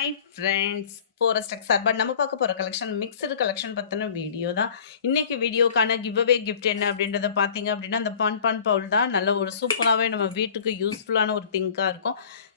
Hi friends, forest XOR but நம்ம பார்க்க போகிற கலெக்ஷன் மிக்சடு கலெக்ஷன் பற்றின வீடியோ தான். இன்னைக்கு வீடியோக்கான கிவ் அவே கிஃப்ட் என்ன அப்படின்றத பார்த்தீங்க அப்படின்னா, அந்த பான் பவுல் தான். நல்ல ஒரு சூப்பராகவே நம்ம வீட்டுக்கு யூஸ்ஃபுல்லான ஒரு திங்காக இருக்கும்.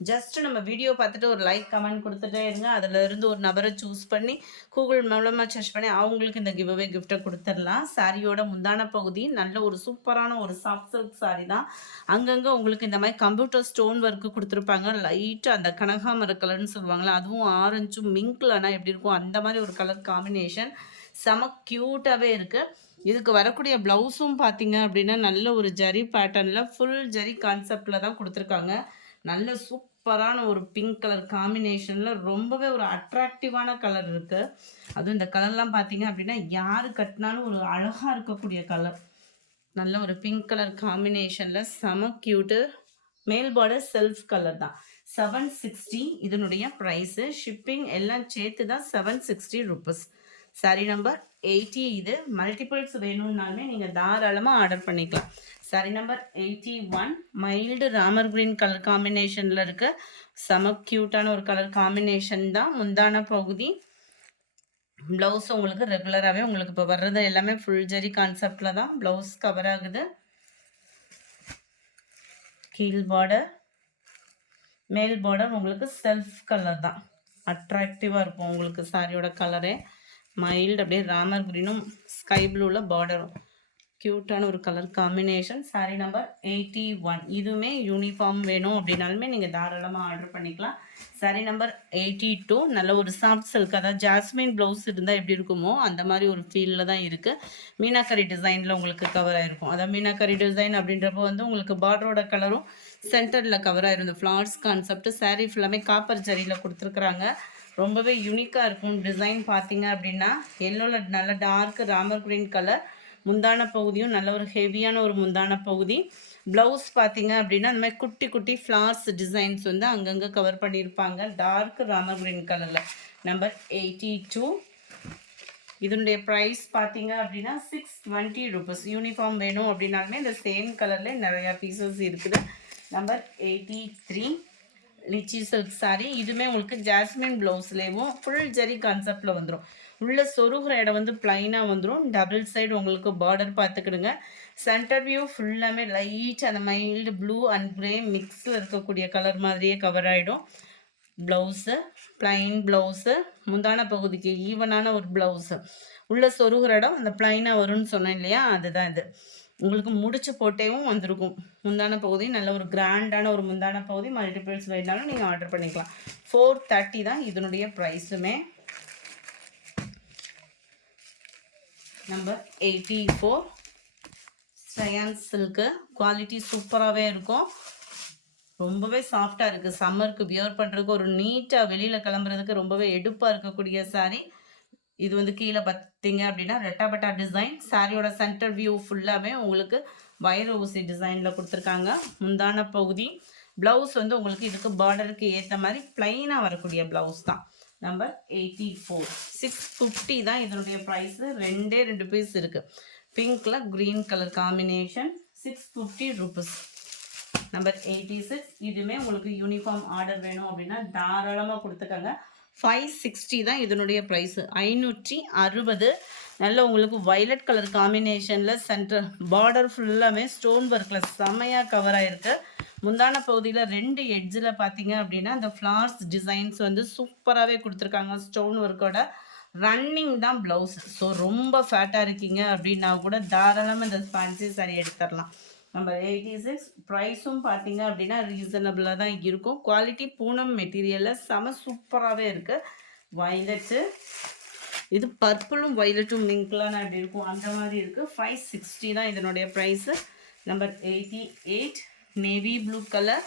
ஜஸ்ட் நம்ம வீடியோ பார்த்துட்டு ஒரு லைக் கமெண்ட் கொடுத்துட்டே இருங்க. அதில் இருந்து ஒரு நபரை சூஸ் பண்ணி கூகுள் மூலமாக சர்ச் பண்ணி அவங்களுக்கு இந்த கிவ் அவே கிஃப்ட்டை கொடுத்துடலாம். சாரியோட முந்தான பகுதி நல்ல ஒரு சூப்பரான ஒரு சாஃப்ட் சில்க் சாரி தான். அங்கங்கே உங்களுக்கு இந்த மாதிரி கம்ப்யூட்டர் ஸ்டோன் ஒர்க்கு கொடுத்துருப்பாங்க. லைட்டாக அந்த கனகாமர கலர்னு சொல்லுவாங்களா, அதுவும் ஆரஞ்சும் மிங்க்லனா எப்படி இருக்கும் அந்த மாதிரி ஒரு கலர் காம்பினேஷன் செம க்யூட்டாகவே இருக்குது. இதுக்கு வரக்கூடிய ப்ளவுஸும் பார்த்தீங்க அப்படின்னா நல்ல ஒரு ஜரி பேட்டர்னில் ஃபுல் ஜரி கான்செப்டில் தான் கொடுத்துருக்காங்க. நல்ல சூப்பரான ஒரு பிங்க் கலர் காம்பினேஷனில் ரொம்பவே ஒரு அட்ராக்டிவான கலர் இருக்குது. அதுவும் இந்த கலர்லாம் பார்த்தீங்க அப்படின்னா யார் கட்டினாலும் ஒரு அழகாக இருக்கக்கூடிய கலர். நல்ல ஒரு பிங்க் கலர் காம்பினேஷனில் செம க்யூட்டு. மேல் பார்டர் செல்ஃப் கலர் தான். 760 இதனுடைய ப்ரைஸு. ஷிப்பிங் எல்லாம் சேர்த்து தான் 760 ருபீஸ். Sorry number 80. இது மல்டிபிள்ஸ் வேணும்னாலுமே நீங்கள் தாராளமாக ஆர்டர் பண்ணிக்கலாம். Sorry number 81 mild Ramar green colour காம்பினேஷனில் இருக்க செம க்யூட்டான ஒரு கலர் காம்பினேஷன் தான். முந்தான பகுதி ப்ளவுஸ் உங்களுக்கு ரெகுலராகவே உங்களுக்கு இப்போ வர்றது எல்லாமே ஃபுல் ஜரி கான்செப்டில் தான் ப்ளவுஸ் கவர் ஆகுது. கீழ் பார்டர் மேல் பார்டர் உங்களுக்கு செல்ஃப் கலர் தான். அட்ராக்டிவாக இருக்கும் உங்களுக்கு சாரியோட கலரே. மைல்டு அப்படியே ராமர் கிரீனும் ஸ்கை ப்ளூவில் பார்டரும் க்யூட்டான ஒரு கலர் காம்பினேஷன். Sorry number 81. இதுவுமே யூனிஃபார்ம் வேணும் அப்படின்னாலுமே நீங்கள் தாராளமாக ஆர்டர் பண்ணிக்கலாம். சாரி நம்பர் 82 நல்ல ஒரு சாஃப்ட் சில்க், அதாவது ஜாஸ்மின் ப்ளவுஸ் இருந்தால் எப்படி இருக்குமோ அந்த மாதிரி ஒரு ஃபீலில் தான் இருக்குது. மீனாக்கரி டிசைனில் உங்களுக்கு கவர் ஆகிருக்கும். அதாவது மீனாக்கரி டிசைன் அப்படின்றப்போ வந்து உங்களுக்கு பார்டரோட கலரும் சென்டரில் கவர் ஆகிரும். இந்த ஃப்ளார்ஸ் கான்செப்ட் சாரீ ஃபுல்லாமே காப்பர் ஜரியில் கொடுத்துருக்குறாங்க. ரொம்பவே யூனிக்காக இருக்கும் டிசைன். பார்த்தீங்க அப்படின்னா எல்லோவில் நல்ல டார்க் ராமர் கிரீன் கலர். முந்தான பகுதியும் நல்ல ஒரு ஹெவியான ஒரு முந்தான பகுதி. ப்ளவுஸ் பார்த்தீங்க அப்படின்னா அந்த மாதிரி குட்டி குட்டி ஃப்ளார்ஸ் டிசைன்ஸ் வந்து அங்கங்கே கவர் பண்ணியிருப்பாங்க. டார்க் ராமர் கிரீன் கலரில். நம்பர் 82. இதனுடைய ப்ரைஸ் பார்த்தீங்க அப்படின்னா 620 ருபீஸ். யூனிஃபார்ம் வேணும் அப்படின்னாலுமே இந்த சேம் கலரில் நிறையா பீசஸ் இருக்குது. Number 83 lychee silk sorry. இதுவுமே உங்களுக்கு ஜாஸ்மின் ப்ளவுஸ்லேயும் ஃபுல் ஜரி கான்செப்டில் வந்துடும். உள்ள சொருகிற இடம் வந்து பிளைனாக வந்துடும். டபுள் சைடு உங்களுக்கு பார்டர் பார்த்துக்கிடுங்க. சென்டர் வியூ ஃபுல்லாமே லைட் அந்த மைல்டு ப்ளூ அண்ட் க்ரே மிக்ஸில் இருக்கக்கூடிய கலர் மாதிரியே கவர் ஆகிடும். Blouse plain blouse. முந்தான பகுதிக்கு ஈவனான ஒரு ப்ளவுஸு. உள்ள சொருகிற இடம் அந்த பிளைனாக வரும்னு சொன்னேன் இல்லையா, அதுதான் இது. உங்களுக்கு முடிச்சு போட்டேவும் வந்திருக்கும். முந்தான பகுதி நல்ல ஒரு கிராண்டான ஒரு முந்தான பகுதி. மல்டிபிள்ஸ் வேணாலும் நீங்கள் ஆர்டர் பண்ணிக்கலாம். 430 தான் இதனுடைய ப்ரைஸுமே. நம்பர் 84 ஸ்டயான் சில்க்கு. குவாலிட்டி சூப்பராகவே இருக்கும். ரொம்பவே சாஃப்டாக இருக்குது. சம்மருக்கு வியர் பண்ணுறதுக்கு ஒரு நீட்டாக வெளியில் கிளம்புறதுக்கு ரொம்பவே எடுப்பாக இருக்கக்கூடிய சாரீ. இது வந்து கீழே பார்த்தீங்க அப்படின்னா ரெட்டாபட்டா டிசைன். சாரியோட சென்டர் வியூ ஃபுல்லாகவே உங்களுக்கு வைர ஊசி டிசைனில் கொடுத்துருக்காங்க. முந்தான பகுதி ப்ளவுஸ் வந்து உங்களுக்கு இதுக்கு பார்டருக்கு ஏற்ற மாதிரி பிளைனாக வரக்கூடிய ப்ளவுஸ் தான். நம்பர் 84 650 தான் இதனுடைய ப்ரைஸு. ரெண்டு பீஸ் இருக்குது. பிங்க்கில் green colour combination. 650 rupees. Number 86 இதுவுமே உங்களுக்கு யூனிஃபார்ம் ஆர்டர் வேணும் அப்படின்னா தாராளமாக கொடுத்துக்கோங்க. 560 தான் இதனுடைய ப்ரைஸு. 560. நல்ல உங்களுக்கு வைலட் கலர் காம்பினேஷனில் சென்டர் பார்டர் ஃபுல்லாமே ஸ்டோன் ஒர்க்கில் செம்மையாக கவர் ஆகிருக்கு. முந்தான பகுதியில் 2 எட்ஜில் பார்த்தீங்க அப்படின்னா அந்த ஃப்ளார்ஸ் டிசைன்ஸ் வந்து சூப்பராகவே கொடுத்துருக்காங்க. ஸ்டோன் ஒர்க்கோட ரன்னிங் தான் ப்ளவுஸ். ஸோ ரொம்ப ஃபேட்டாக இருக்கீங்க அப்படின்னா கூட தாராளமாக இந்த ஃபேன்சி சாரி எடுத்துடலாம். நம்பர் 86 ப்ரைஸும் பார்த்தீங்க அப்படின்னா ரீசனபிளாக தான் இருக்கும். குவாலிட்டி பூனம் மெட்டீரியலில் செம சூப்பராகவே இருக்குது. வைலட்டு இது பர்பிளும் வைலட்டும் மிங்க்லாம் எப்படி இருக்கும் அந்த மாதிரி இருக்குது. 560 தான் இதனுடைய price. Number 88 navy blue colour.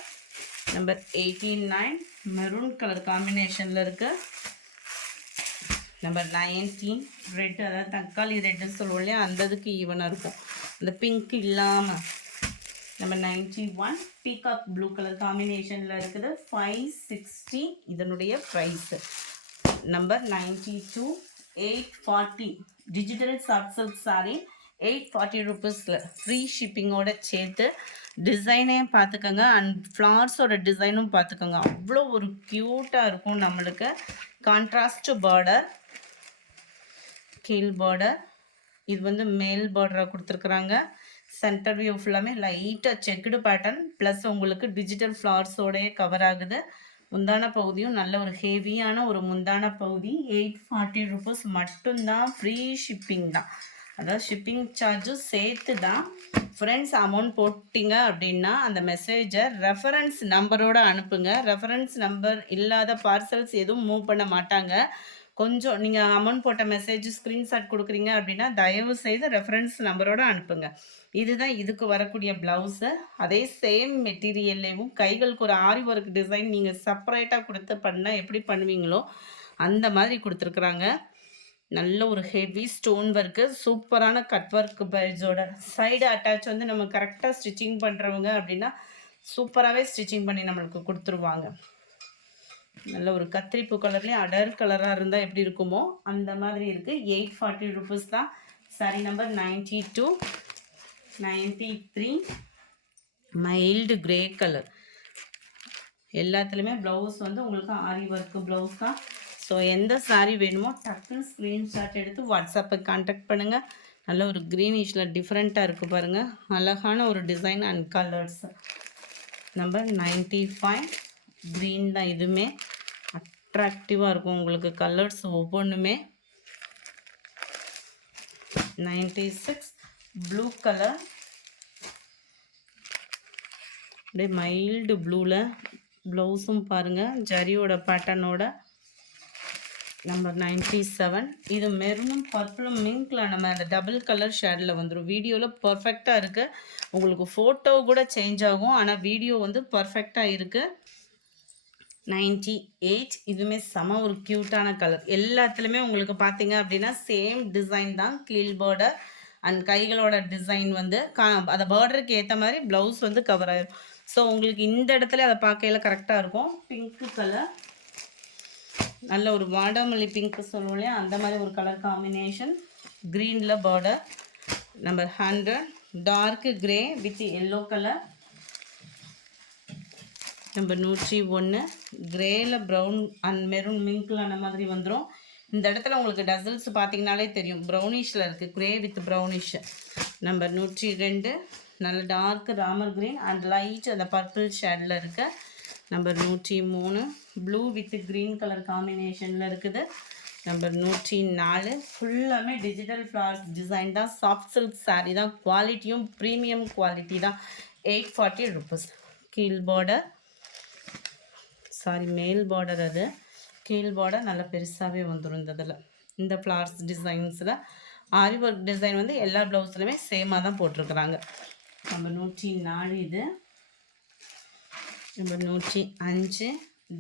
Number 89 maroon colour காம்பினேஷனில் இருக்குது. நம்பர் 19 ரெட், அதாவது தக்காளி ரெட்டுன்னு சொல்லுவோம் இல்லையா, அந்த இதுக்கு ஈவனாக இருக்கும், அந்த பிங்க் இல்லாமல். நம்பர் 91 பீகாக் ப்ளூ கலர் காம்பினேஷனில் இருக்குது. 560 இதனுடைய price. Number 92 840 digital soft silk sari. 840 ருபீஸில் ஃப்ரீ ஷிப்பிங்கோட சேர்த்து டிசைனே பார்த்துக்கோங்க அண்ட் ஃப்ளார்ஸோட டிசைனும் பார்த்துக்கோங்க. அவ்வளோ ஒரு க்யூட்டாக இருக்கும் நம்மளுக்கு. கான்ட்ராஸ்ட் பார்டர், கீழ் பார்டர், இது வந்து மேல் பார்டராக கொடுத்துருக்குறாங்க. சென்டர் வியூ ஃபுல்லாமே லைட்டாக செக்குடு பேட்டர்ன் ப்ளஸ் உங்களுக்கு டிஜிட்டல் ஃப்ளார்ஸோடய கவர் ஆகுது. முந்தான பகுதியும் நல்ல ஒரு ஹெவியான ஒரு முந்தான பகுதி. 840 ருபீஸ் மட்டும்தான். ஃப்ரீ ஷிப்பிங் தான், அதாவது ஷிப்பிங் சார்ஜும் சேர்த்து தான். ஃப்ரெண்ட்ஸ் அமௌண்ட் போட்டிங்க அப்படின்னா அந்த மெசேஜை ரெஃபரன்ஸ் நம்பரோடு அனுப்புங்க. ரெஃபரன்ஸ் நம்பர் இல்லாத பார்சல்ஸ் எதுவும் மூவ் பண்ண மாட்டாங்க. கொஞ்சம் நீங்கள் அமௌண்ட் போட்ட மெசேஜ் ஸ்க்ரீன்ஷாட் கொடுக்குறீங்க அப்படின்னா தயவு செய்து ரெஃபரன்ஸ் நம்பரோடு அனுப்புங்க. இதுதான் இதுக்கு வரக்கூடிய ப்ளவுஸு. அதே சேம் மெட்டீரியல்லேயும் கைகளுக்கு ஒரு ஆரி ஒர்க் டிசைன் நீங்கள் செப்பரேட்டாக கொடுத்து பண்ணால் எப்படி பண்ணுவீங்களோ அந்த மாதிரி கொடுத்துருக்குறாங்க. நல்ல ஒரு ஹெவி ஸ்டோன் ஒர்க்கு, சூப்பரான கட் ஒர்க் பேஜோட சைடு அட்டாச் வந்து நம்ம கரெக்டாக ஸ்டிச்சிங் பண்ணுறவங்க அப்படின்னா சூப்பராகவே ஸ்டிச்சிங் பண்ணி நம்மளுக்கு கொடுத்துருவாங்க. நல்ல ஒரு கத்திரிப்பூ கலர்லேயே அடர் கலராக இருந்தால் எப்படி இருக்குமோ அந்த மாதிரி இருக்குது. 840 ருபீஸ் தான். Sorry number 92, 93, mild grey colour. எல்லாத்துலேயுமே ப்ளவுஸ் வந்து உங்களுக்கு ஆரி ஒர்க்கு ப்ளவுஸ் தான். ஸோ எந்த சாரீ வேணுமோ டக்குன்னு ஸ்க்ரீன்ஷாட் எடுத்து வாட்ஸ்அப்புக்கு கான்டாக்ட் பண்ணுங்கள். நல்ல ஒரு க்ரீனிஷில் டிஃப்ரெண்ட்டாக இருக்குது பாருங்கள். அழகான ஒரு design and colours. Number 95 green தான். இதுவுமே அட்ராக்டிவாக இருக்கும் உங்களுக்கு கலர்ஸ் ஒவ்வொன்றுமே. 96 ப்ளூ கலர், அப்படியே மைல்டு ப்ளூவில் ப்ளவுஸும் பாருங்கள் ஜரியோட பேட்டர்னோட. நம்பர் 97 இது மெரூனும் பர்பிளும் மிங்க்கில் நம்ம அந்த டபுள் கலர் ஷேடில் வந்துடும். வீடியோவில் பர்ஃபெக்டாக இருக்குது, உங்களுக்கு ஃபோட்டோ கூட சேஞ்ச் ஆகும், ஆனால் வீடியோ வந்து பர்ஃபெக்டாக இருக்குது. 98 இதுவுமே செம ஒரு க்யூட்டான கலர். எல்லாத்துலேயுமே உங்களுக்கு பார்த்தீங்க அப்படின்னா சேம் டிசைன் தான். கீழ் பார்டர் அண்ட் கைகளோட டிசைன் வந்து அந்த பார்டருக்கு ஏற்ற மாதிரி ப்ளவுஸ் வந்து கவர் ஆகிடும். ஸோ உங்களுக்கு இந்த இடத்துல அதை பார்க்கையில் கரெக்டாக இருக்கும். பிங்க்கு கலர், நல்ல ஒரு வாடாமல்லி பிங்க்கு சொல்லுவோம் இல்லையா, அந்த மாதிரி ஒரு கலர் காம்பினேஷன். க்ரீனில் border. Number 100 dark grey with yellow colour. Number 101 கிரேயில் ப்ரௌன் அண்ட் மெரூன் மிங்க்கில் அந்த மாதிரி வந்துடும். இந்த இடத்துல உங்களுக்கு டசல்ஸ் பார்த்தீங்கனாலே தெரியும், ப்ரௌனிஷில் இருக்குது, கிரே வித் ப்ரௌனிஷ். நம்பர் 102 நல்ல dark Ramar green and light அந்த பர்பிள் ஷேடில் இருக்குது. Number 103 blue with green colour காம்பினேஷனில் இருக்குது. நம்பர் 104 ஃபுல்லாமே டிஜிட்டல் ஃப்ளார்ஸ் டிசைன் தான். சாஃப்ட் சில்க் சாரீ தான், குவாலிட்டியும் ப்ரீமியம் குவாலிட்டி தான். 840 ருபீஸ். கீழ் பார்டர், சாரி மேல் பார்டர், அது கீழ் பார்டர் நல்லா பெருசாகவே வந்துடும். இந்த ஃப்ளார்ஸ் டிசைன்ஸில் ஆரி ஒர்க் டிசைன் வந்து எல்லா ப்ளவுஸ்லையுமே சேமாக தான் போட்டிருக்கிறாங்க. நம்பர் 104 இது. நம்பர் 105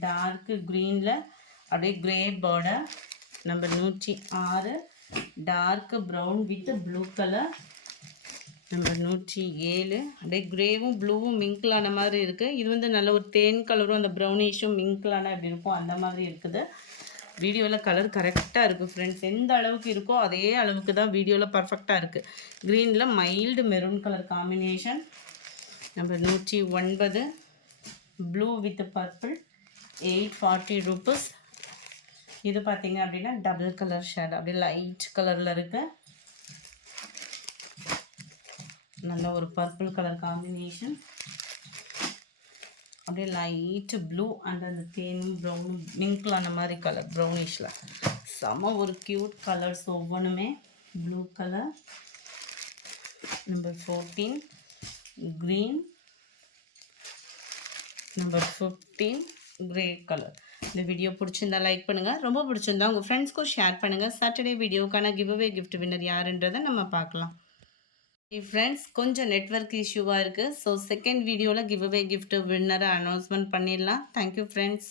டார்க்கு க்ரீனில் அப்படியே grey border. Number 106 torque brown with blue colour. Number 107 அப்படியே கிரேவும் ப்ளூவும் மிங்க்லான மாதிரி இருக்குது. இது வந்து நல்ல ஒரு தேன் கலரும் அந்த ப்ரௌனிஷும் மிங்க்லான அப்படி இருக்கும், அந்த மாதிரி இருக்குது. வீடியோவில் கலர் கரெக்டாக இருக்குது ஃப்ரெண்ட்ஸ். எந்த அளவுக்கு இருக்கோ அதே அளவுக்கு தான் வீடியோவில் பர்ஃபெக்டாக இருக்குது. க்ரீனில் mild maroon colour combination. Number 109 blue with purple. 840 rupees. இது பார்த்தீங்க அப்படின்னா டபுள் கலர் ஷேட், அப்படியே லைட் கலரில் இருக்குது. நல்ல ஒரு பர்பிள் கலர் காம்பினேஷன், அப்படியே லைட்டு ப்ளூ அண்ட் அந்த தேனும் ப்ரௌனும் மிங்க்கில் அந்த மாதிரி கலர் ப்ரௌனிஷில் செம ஒரு க்யூட் கலர்ஸ் ஒவ்வொன்றுமே. Blue colour. Number 14 green. Number 15 grey colour. இந்த வீடியோ பிடிச்சிருந்தா லைக் பண்ணுங்கள், ரொம்ப பிடிச்சிருந்தா உங்கள் ஃப்ரெண்ட்ஸ்க்கும் ஷேர் பண்ணுங்கள். சாட்டர்டே வீடியோக்கான கிவ்அவே கிஃப்ட் வின்னர் யாருன்றதை நம்ம பார்க்கலாம். ஃப்ரெண்ட்ஸ் கொஞ்சம் நெட்வொர்க் இஷ்யூவாக இருக்குது. ஸோ செகண்ட் வீடியோவில் கிவ்அவே கிஃப்ட் வின்னரை அனௌன்ஸ்மெண்ட் பண்ணிடலாம். Thank you friends.